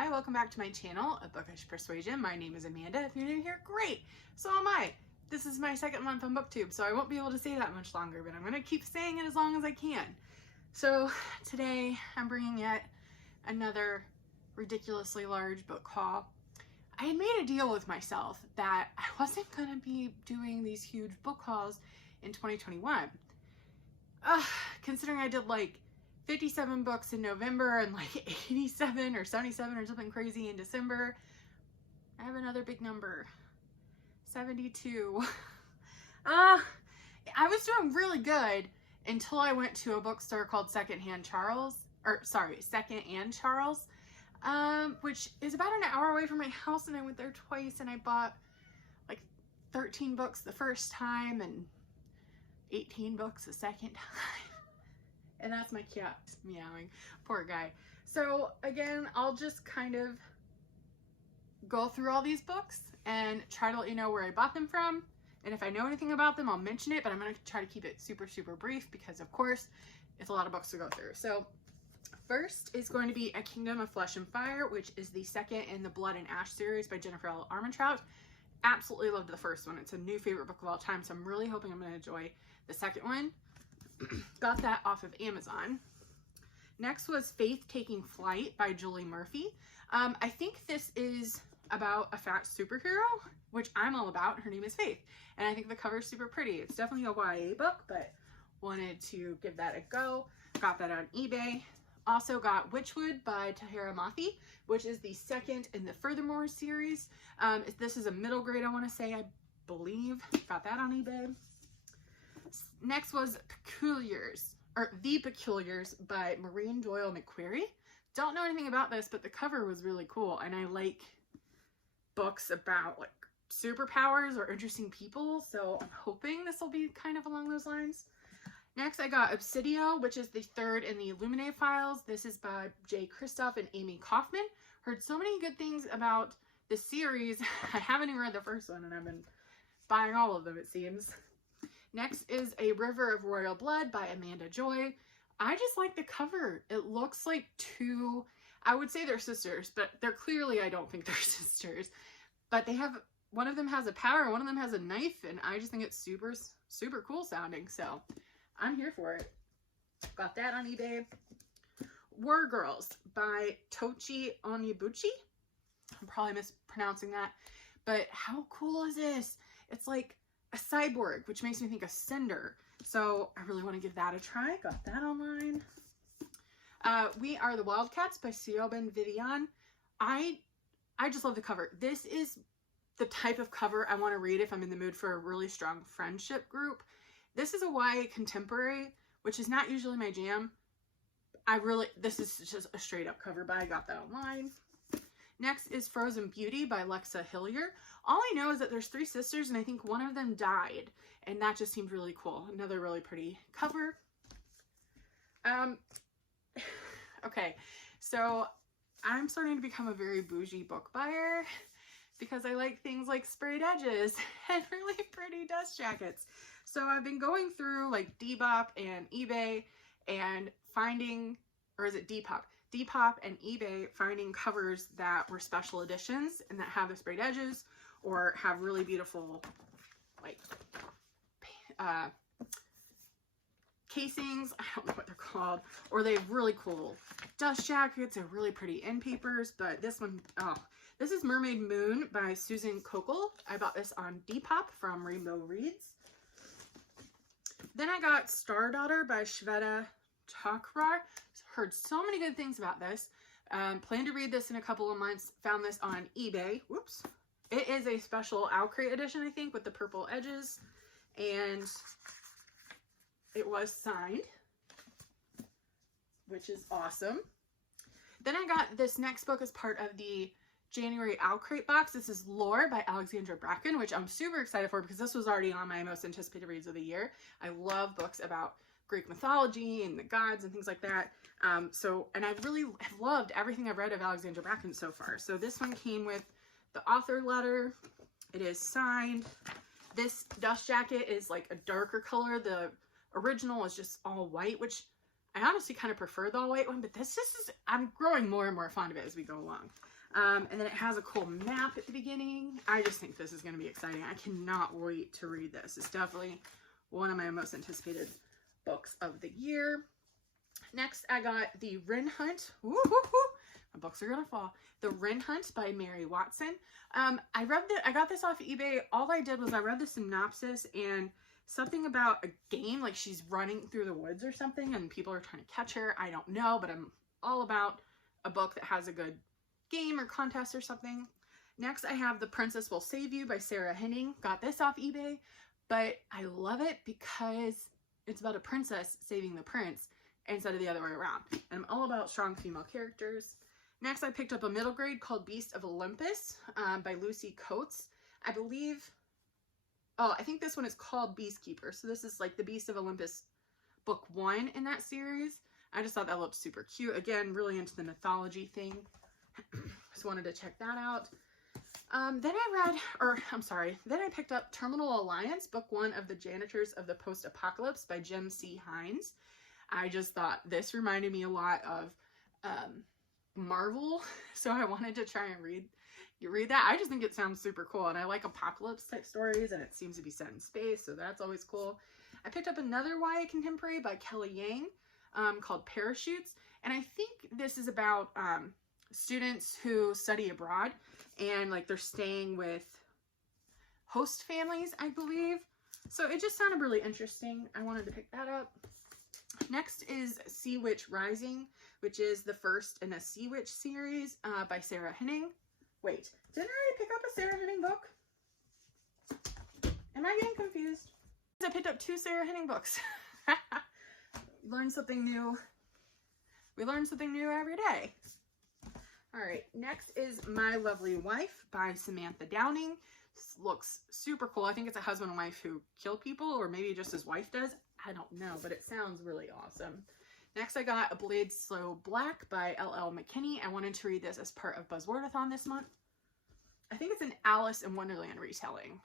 Hi, welcome back to my channel, A Bookish Persuasion. My name is Amanda. If you're new here, great. So am I. This is my second month on BookTube, so I won't be able to say that much longer, but I'm going to keep saying it as long as I can. So today I'm bringing yet another ridiculously large book haul. I had made a deal with myself that I wasn't going to be doing these huge book hauls in 2021. Considering I did like 57 books in November and like 87 or 77 or something crazy in December. I have another big number, 72. I was doing really good until I went to a bookstore called Second and Charles, which is about an hour away from my house, and I went there twice and I bought like 13 books the first time and 18 books the second time. And that's my cat meowing. Poor guy. So again, I'll just kind of go through all these books and try to let you know where I bought them from. And if I know anything about them, I'll mention it, but I'm going to try to keep it super, super brief because of course it's a lot of books to go through. So first is going to be A Kingdom of Flesh and Fire, which is the second in the Blood and Ash series by Jennifer L. Armentrout. Absolutely loved the first one. It's a new favorite book of all time, so I'm really hoping I'm going to enjoy the second one. Got that off of Amazon. Next was Faith Taking Flight by Julie Murphy. I think this is about a fat superhero, which I'm all about. Her name is Faith, and I think the cover's super pretty. It's definitely a YA book, but wanted to give that a go. Got that on eBay. Also got Witchwood by Tahereh Mafi, which is the second in the Furthermore series. This is a middle grade, I want to say, I believe. Got that on eBay. Next was The Peculiars by Maureen Doyle McQuarrie. Don't know anything about this, but the cover was really cool, and I like books about like superpowers or interesting people, so I'm hoping this will be kind of along those lines. Next, I got Obsidio, which is the third in the Illuminae Files. This is by Jay Kristoff and Amy Kaufman. Heard so many good things about the series. I haven't even read the first one, and I've been buying all of them, it seems. Next is A River of Royal Blood by Amanda Joy. I just like the cover. It looks like two, I would say they're sisters, but they're clearly, I don't think they're sisters. But they have, one of them has a power and one of them has a knife, and I just think it's super, super cool sounding. So I'm here for it. Got that on eBay. War Girls by Tochi Onyebuchi. I'm probably mispronouncing that, but how cool is this? It's like a cyborg, which makes me think of Cinder. So I really want to give that a try. Got that online. We Are the Wildcats by Siobhan Vivian. I just love the cover. This is the type of cover I want to read if I'm in the mood for a really strong friendship group. This is a YA contemporary, which is not usually my jam. This is just a straight up cover, but I got that online. Next is Frozen Beauty by Lexa Hillier. All I know is that there's three sisters, and I think one of them died, and that just seemed really cool. Another really pretty cover. Okay, so I'm starting to become a very bougie book buyer because I like things like sprayed edges and really pretty dust jackets. So I've been going through like Depop and eBay and finding, or is it Depop? Depop and eBay, finding covers that were special editions and that have the sprayed edges or have really beautiful like casings. I don't know what they're called, or they have really cool dust jackets or really pretty end papers. But this one, this is Mermaid Moon by Susan Kokol. I bought this on Depop from Rainbow Reads. Then I got Star Daughter by Shweta Thakrar. Heard so many good things about this. Plan to read this in a couple of months. Found this on eBay. Whoops. It is a special OwlCrate edition, I think, with the purple edges. And it was signed, which is awesome. Then I got this next book as part of the January OwlCrate box. This is Lore by Alexandra Bracken, which I'm super excited for because this was already on my most anticipated reads of the year. I love books about Greek mythology and the gods and things like that. And I really have loved everything I've read of Alexandra Bracken so far. So this one came with the author letter. It is signed. This dust jacket is like a darker color. The original is just all white, which I honestly kind of prefer the all white one, but this just is, I'm growing more and more fond of it as we go along. And then it has a cool map at the beginning. I just think this is going to be exciting. I cannot wait to read this. It's definitely one of my most anticipated books of the year. Next, I got The Wren Hunt. Woo, woo, woo. My books are going to fall. The Wren Hunt by Mary Watson. I got this off eBay. All I did was I read the synopsis and something about a game, like she's running through the woods or something and people are trying to catch her. I don't know, but I'm all about a book that has a good game or contest or something. Next, I have The Princess Will Save You by Sarah Henning. Got this off eBay, but I love it because it's about a princess saving the prince instead of the other way around. And I'm all about strong female characters. Next, I picked up a middle grade called Beast of Olympus by Lucy Coates. I think this one is called Beastkeeper. So this is like the Beast of Olympus book 1 in that series. I just thought that looked super cute. Again, really into the mythology thing. Just wanted to check that out. Then I picked up Terminal Alliance, book 1 of The Janitors of the Post-Apocalypse by Jim C. Hines. I just thought this reminded me a lot of Marvel, so I wanted to try and read that. I just think it sounds super cool, and I like apocalypse type stories, and it seems to be set in space, so that's always cool. I picked up another YA contemporary by Kelly Yang called Parachutes, and I think this is about students who study abroad, and like they're staying with host families, I believe. So it just sounded really interesting. I wanted to pick that up. Next is Sea Witch Rising, which is the first in a Sea Witch series by Sarah Henning. Wait, didn't I already pick up a Sarah Henning book? Am I getting confused? I picked up 2 Sarah Henning books. Learn something new. We learn something new every day. All right, next is My Lovely Wife by Samantha Downing. This looks super cool. I think it's a husband and wife who kill people, or maybe just his wife does. I don't know, but it sounds really awesome. Next, I got A Blade So Black by L.L. McKinney. I wanted to read this as part of Buzzwordathon this month. I think it's an Alice in Wonderland retelling.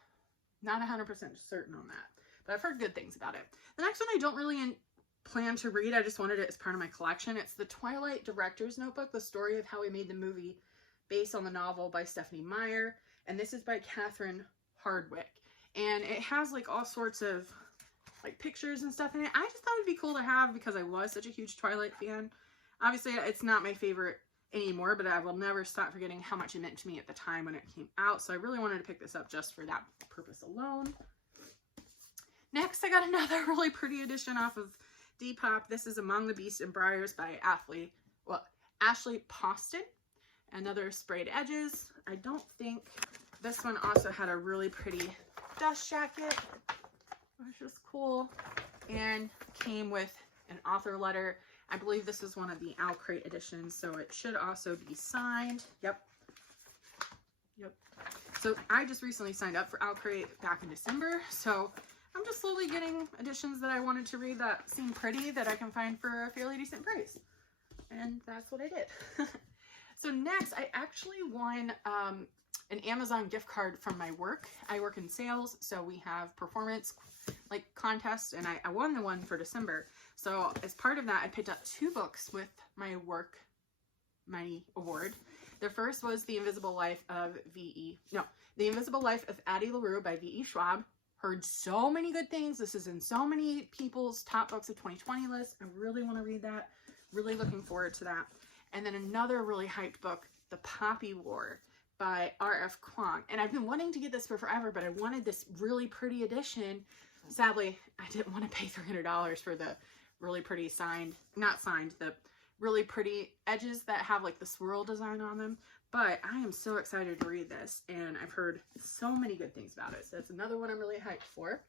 Not 100% certain on that, but I've heard good things about it. The next one I don't really plan to read. I just wanted it as part of my collection. It's The Twilight Director's Notebook, the story of how we made the movie based on the novel by Stephenie Meyer. And this is by Catherine Hardwicke. And it has like all sorts of like pictures and stuff in it. I just thought it'd be cool to have because I was such a huge Twilight fan. Obviously, it's not my favorite anymore, but I will never stop forgetting how much it meant to me at the time when it came out. So I really wanted to pick this up just for that purpose alone. Next, I got another really pretty edition off of Depop. This is Among the Beasts and Briars by Ashley Poston. Another sprayed edges. I don't think this one also had a really pretty dust jacket, which is cool, and came with an author letter. I believe this is one of the OwlCrate editions, so it should also be signed. Yep. So I just recently signed up for OwlCrate back in December, so I'm just slowly getting editions that I wanted to read that seem pretty that I can find for a fairly decent price. And that's what I did. So next, I actually won an Amazon gift card from my work. I work in sales, so we have performance like contests, and I won the one for December. So as part of that, I picked up 2 books with my award. The first was The Invisible Life of Addie LaRue by V.E. Schwab. Heard so many good things. This is in so many people's top books of 2020 list. I really want to read that. Really looking forward to that. And then another really hyped book, The Poppy War by R.F. Kuang. And I've been wanting to get this for forever, but I wanted this really pretty edition. Sadly, I didn't want to pay $300 for the really pretty the really pretty edges that have like the swirl design on them. But I am so excited to read this, and I've heard so many good things about it. So that's another one I'm really hyped for.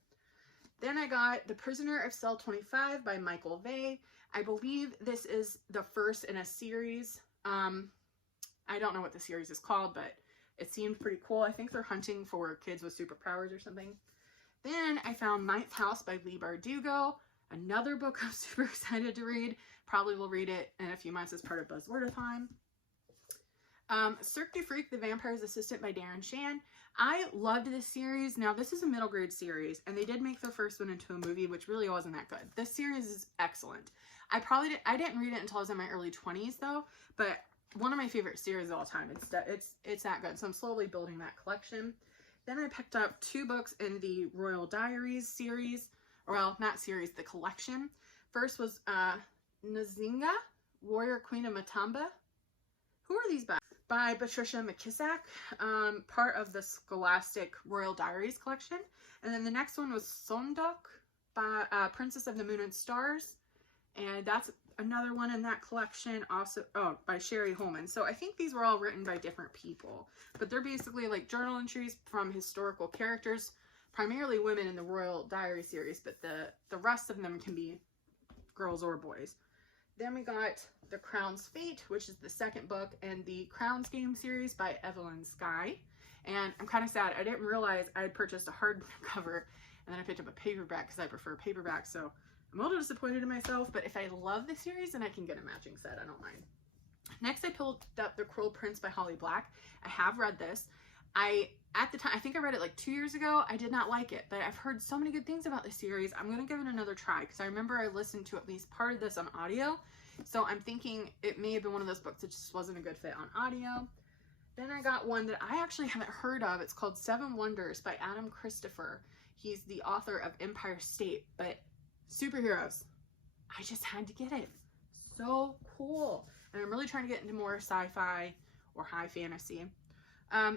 Then I got The Prisoner of Cell 25 by Michael Vey. I believe this is the first in a series. I don't know what the series is called, but it seemed pretty cool. I think they're hunting for kids with superpowers or something. Then I found Ninth House by Leigh Bardugo. Another book I'm super excited to read. Probably will read it in a few months as part of Buzzwordathon. Cirque du Freak, The Vampire's Assistant by Darren Shan. I loved this series. Now, this is a middle grade series, and they did make the first one into a movie, which really wasn't that good. This series is excellent. I didn't read it until I was in my early 20s, though, but one of my favorite series of all time. It's that good, so I'm slowly building that collection. Then I picked up 2 books in the Royal Diaries series, or well, not series, the collection. First was Nzinga, Warrior Queen of Matamba. Who are these by Patricia McKissack, part of the Scholastic Royal Diaries collection. And then the next one was Sondok by Princess of the Moon and Stars, and that's another one in that collection, also by Sherry Holman. So I think these were all written by different people, but they're basically like journal entries from historical characters, primarily women in the Royal Diary series, but the rest of them can be girls or boys. Then we got The Crown's Fate, which is the second book in the Crown's Game series by Evelyn Skye. And I'm kind of sad. I didn't realize I had purchased a hardcover, and then I picked up a paperback because I prefer paperback. So I'm a little disappointed in myself, but if I love the series, then I can get a matching set. I don't mind. Next, I picked up The Cruel Prince by Holly Black. I have read this. At the time, I think I read it like 2 years ago. I did not like it, but I've heard so many good things about this series. I'm going to give it another try because I remember I listened to at least part of this on audio. So I'm thinking it may have been one of those books that just wasn't a good fit on audio. Then I got one that I actually haven't heard of. It's called Seven Wonders by Adam Christopher. He's the author of Empire State, but superheroes. I just had to get it. So cool. And I'm really trying to get into more sci-fi or high fantasy.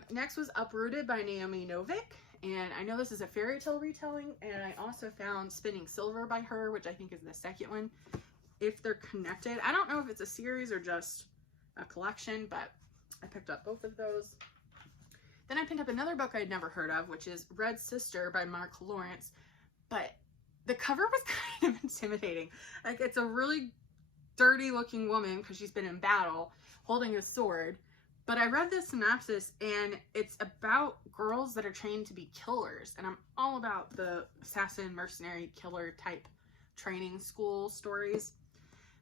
Next was Uprooted by Naomi Novik, and I know this is a fairy tale retelling, and I also found Spinning Silver by her, which I think is the second one. If they're connected, I don't know if it's a series or just a collection, but I picked up both of those. Then I picked up another book I'd never heard of, which is Red Sister by Mark Lawrence, but the cover was kind of intimidating. Like, it's a really dirty looking woman because she's been in battle holding a sword. But I read the synopsis, and it's about girls that are trained to be killers. And I'm all about the assassin, mercenary, killer type training school stories.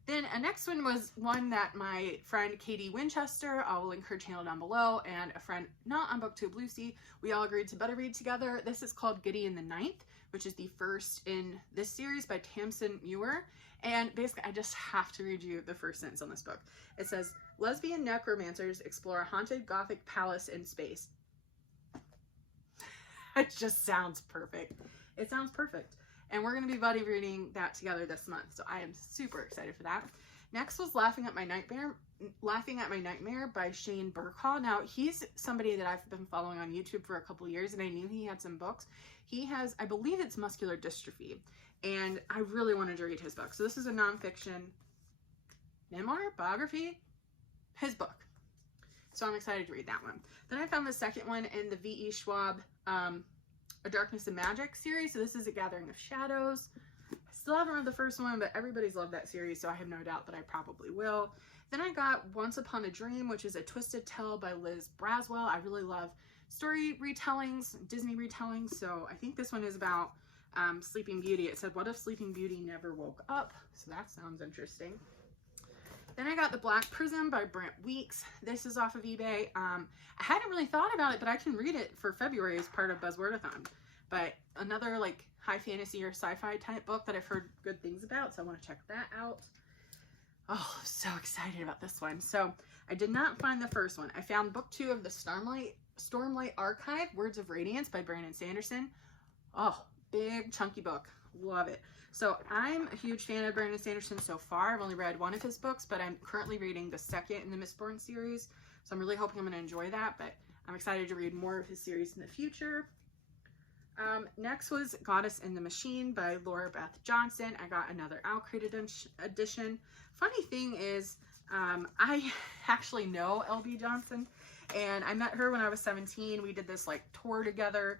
Then a next one was one that my friend Katie Winchester, I'll link her channel down below, and a friend not on BookTube, Lucy, we all agreed to better read together. This is called Gideon the Ninth, which is the first in this series by Tamsin Muir. And basically, I just have to read you the first sentence on this book. It says, lesbian necromancers explore a haunted Gothic palace in space. It just sounds perfect. It sounds perfect. And we're going to be buddy reading that together this month. So I am super excited for that. Next was Laughing at My Nightmare by Shane Burkhaw. Now, he's somebody that I've been following on YouTube for a couple years, and I knew he had some books. He has, I believe it's muscular dystrophy, and I really wanted to read his book. So this is a nonfiction memoir, biography, his book. So I'm excited to read that one. Then I found the second one in the V.E. Schwab A Darkness and Magic series. So this is A Gathering of Shadows. I still haven't read the first one, but everybody's loved that series, so I have no doubt that I probably will. Then I got Once Upon a Dream, which is a twisted tale by Liz Braswell. I really love story retellings, Disney retellings, so I think this one is about Sleeping Beauty. It said, what if Sleeping Beauty never woke up? So that sounds interesting. Then I got The Black Prism by Brent Weeks. This is off of eBay. I hadn't really thought about it, but I can read it for February as part of Buzzwordathon. But another like high fantasy or sci-fi type book that I've heard good things about, so I want to check that out. Oh, I'm so excited about this one. So I did not find the first one. I found book 2 of the Stormlight Archive, Words of Radiance by Brandon Sanderson. Oh, big chunky book. Love it. So I'm a huge fan of Brandon Sanderson so far. I've only read one of his books, but I'm currently reading the second in the Mistborn series. So I'm really hoping I'm going to enjoy that, but I'm excited to read more of his series in the future. Next was Goddess in the Machine by Laura Beth Johnson. I got another Owlcrate edition. Funny thing is, I actually know LB Johnson, and I met her when I was 17. We did this like tour together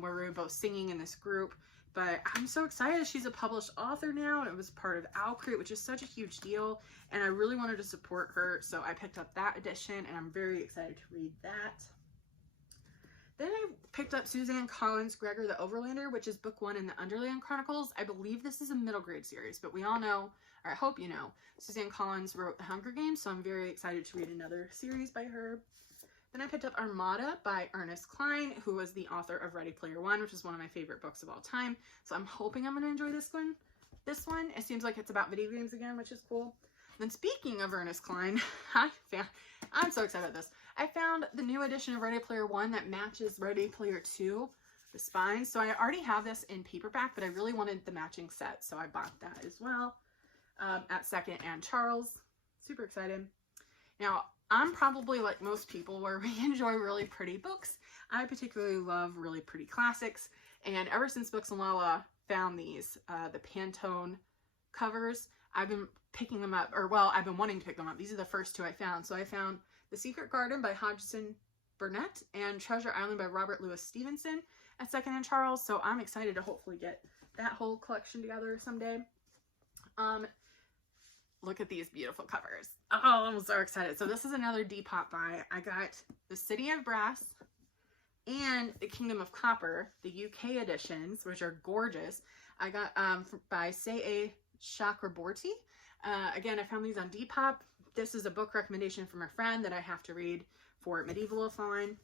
where we were both singing in this group. But I'm so excited. She's a published author now, and it was part of Owlcrate, which is such a huge deal. And I really wanted to support her, so I picked up that edition, and I'm very excited to read that. Then I picked up Suzanne Collins' Gregor the Overlander, which is book 1 in the Underland Chronicles. I believe this is a middle grade series, but we all know or I hope you know, Suzanne Collins wrote The Hunger Games, so I'm very excited to read another series by her. Then I picked up Armada by Ernest Cline, who was the author of Ready Player One, which is one of my favorite books of all time. So I'm hoping I'm going to enjoy this one. It seems like it's about video games again, which is cool. Then speaking of Ernest Cline, I'm so excited about this. I found the new edition of Ready Player One that matches Ready Player Two, the spines. So I already have this in paperback, but I really wanted the matching set, so I bought that as well at Second and Charles. Super excited. Now, I'm probably like most people where we enjoy really pretty books. I particularly love really pretty classics, and ever since Books and Lala found these, the Pantone covers, I've been picking them up, or well, I've been wanting to pick them up. These are the first two I found. So I found The Secret Garden by Hodgson Burnett and Treasure Island by Robert Louis Stevenson at Second and Charles. So I'm excited to hopefully get that whole collection together someday. Look at these beautiful covers. Oh, I'm so excited. So this is another Depop buy. I got The City of Brass and The Kingdom of Copper, the UK editions, which are gorgeous. I got by C.A. Chakraborty. Again, I found these on Depop. This is a book recommendation from a friend that I have to read for Medievalathon,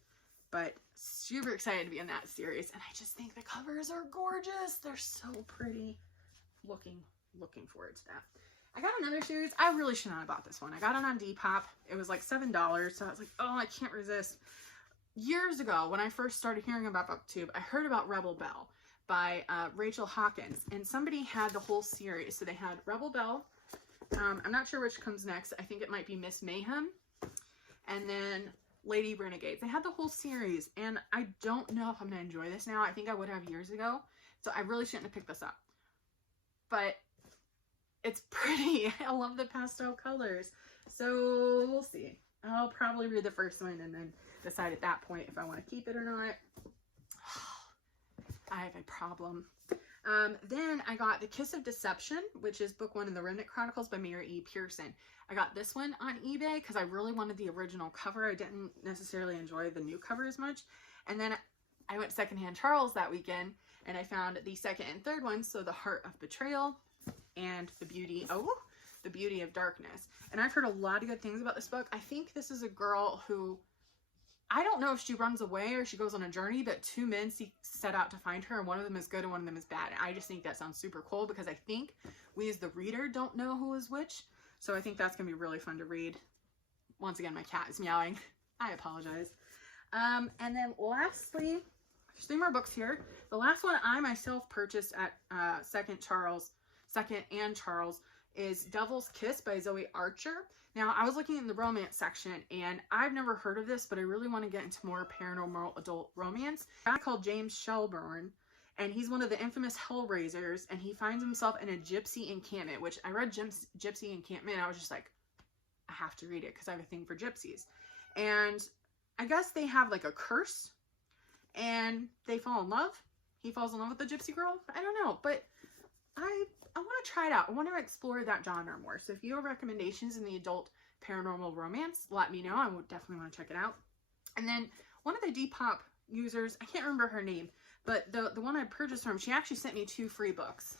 but super excited to be in that series. And I just think the covers are gorgeous. They're so pretty. Looking forward to that. I got another series. I really should not have bought this one. I got it on Depop. It was like $7, so I was like, oh, I can't resist. Years ago, when I first started hearing about BookTube, I heard about Rebel Belle by Rachel Hawkins, and somebody had the whole series. So they had Rebel Belle. I'm not sure which comes next. I think it might be Miss Mayhem, and then Lady Renegades. They had the whole series, and I don't know if I'm going to enjoy this now. I think I would have years ago, so I really shouldn't have picked this up. But it's pretty. I love the pastel colors. So we'll see. I'll probably read the first one and then decide at that point if I want to keep it or not. I have a problem. Then I got The Kiss of Deception, which is book one in the Remnant Chronicles by Mary E. Pearson. I got this one on eBay because I really wanted the original cover. I didn't necessarily enjoy the new cover as much. And then I went to Secondhand Charles that weekend and I found the second and third ones. So The Heart of Betrayal and The Beauty of Darkness. And I've heard a lot of good things about this book. I think this is a girl who, I don't know if she runs away or she goes on a journey, but two men set out to find her, and one of them is good and one of them is bad. And I just think that sounds super cool because I think we as the reader don't know who is which. So I think that's going to be really fun to read. Once again, my cat is meowing. I apologize. And then lastly, there's 3 more books here. The last one I myself purchased at Second and Charles is Devil's Kiss by Zoe Archer. Now, I was looking in the romance section, and I've never heard of this, but I really want to get into more paranormal adult romance. A guy called James Shelburne, and he's one of the infamous Hellraisers, and he finds himself in a gypsy encampment, which I read Gypsy Encampment, and I was just like, I have to read it because I have a thing for gypsies. And I guess they have like a curse, and they fall in love. He falls in love with the gypsy girl. I don't know, but I want to try it out. I want to explore that genre more. So if you have recommendations in the adult paranormal romance, let me know. I would definitely want to check it out. And then one of the Depop users, I can't remember her name, but the one I purchased from, she actually sent me 2 free books.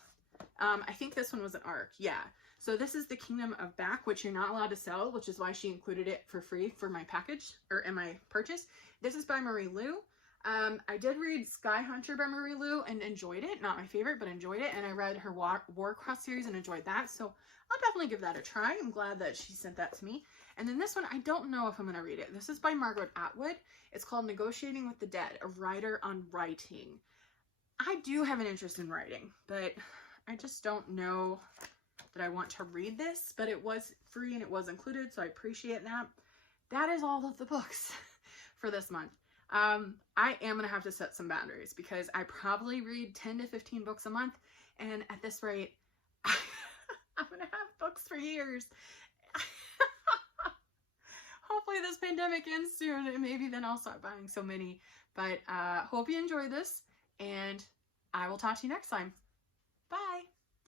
I think this one was an ARC. Yeah. So this is The Kingdom of Back, which you're not allowed to sell, which is why she included it for free for my package, or in my purchase. This is by Marie Lu. I did read Sky Hunter by Marie Lu and enjoyed it. Not my favorite, but enjoyed it. And I read her Warcross series and enjoyed that. So I'll definitely give that a try. I'm glad that she sent that to me. And then this one, I don't know if I'm going to read it. This is by Margaret Atwood. It's called Negotiating with the Dead, a writer on writing. I do have an interest in writing, but I just don't know that I want to read this. But it was free and it was included, so I appreciate that. That is all of the books for this month. I am going to have to set some boundaries because I probably read 10 to 15 books a month. And at this rate, I'm going to have books for years. Hopefully this pandemic ends soon and maybe then I'll stop buying so many. But hope you enjoy this and I will talk to you next time. Bye.